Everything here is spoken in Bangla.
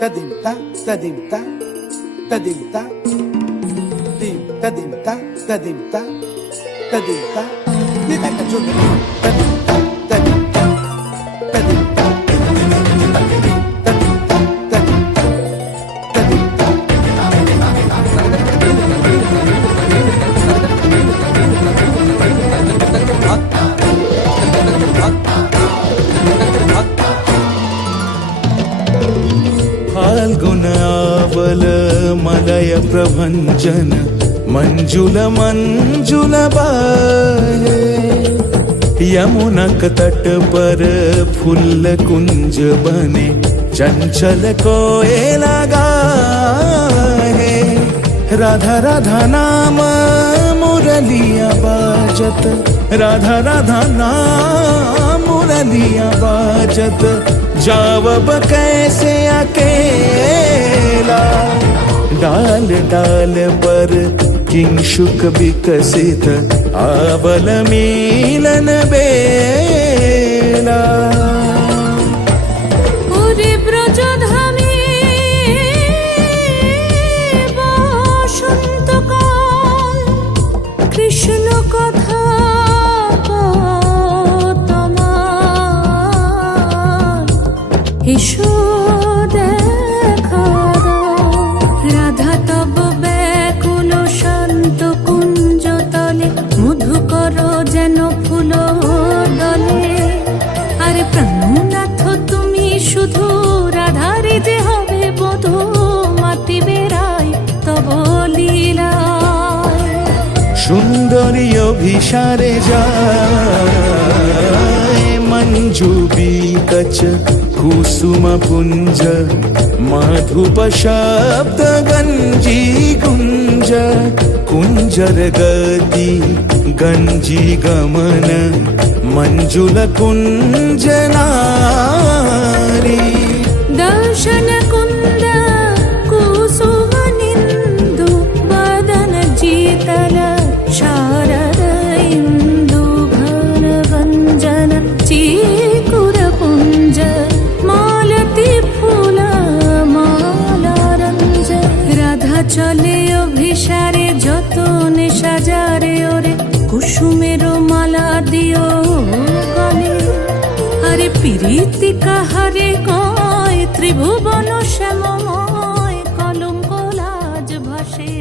tadimta tadimta tadimta dim tadimta tadimta tadimta dita kachunga tadimta tadimta tadimta फाल्गुनावल मलय प्रभंजन मंजुल मंजुल बाहे यमुनक तट पर फूल कुंज बने चंचल कोयला गाहे राधा राधा नाम मुरलिया बाजत राधा राधा नाम मुरलिया बाजत जावब कैसे अकेला डाल डाल पर किंशुक विकसित आवल मिलन बेला কৃষ্ণ কথা এসো দেখা রাধা তব ব্যাকুল শান্ত কুঞ্জ তলে মধুকর যেন ফুল দলে আরে প্রাণনাথ তুমি শুধু রাধারে যে হবে বধূ মাতি বেড়াই তব লীলা সুন্দরী অভিসারে যায় মঞ্জু বিকচ कुसुम पुंज माधुप शब्द गंजी कुंज कुंजर गति गंजी गमन मंजुल कुंज नारी दर्शन कुंद कुसुम निंदु वदन जीतल शारद इंदु घन गंजन चीकुर पुंज চলে অভিসারে যতনে সাজারে ওরে কুসুমের মালা দিও গলে আরে প্রীতি কাহারে কয় ত্রিভুবন শ্যামময় কলঙ্ক লাজ ভাসে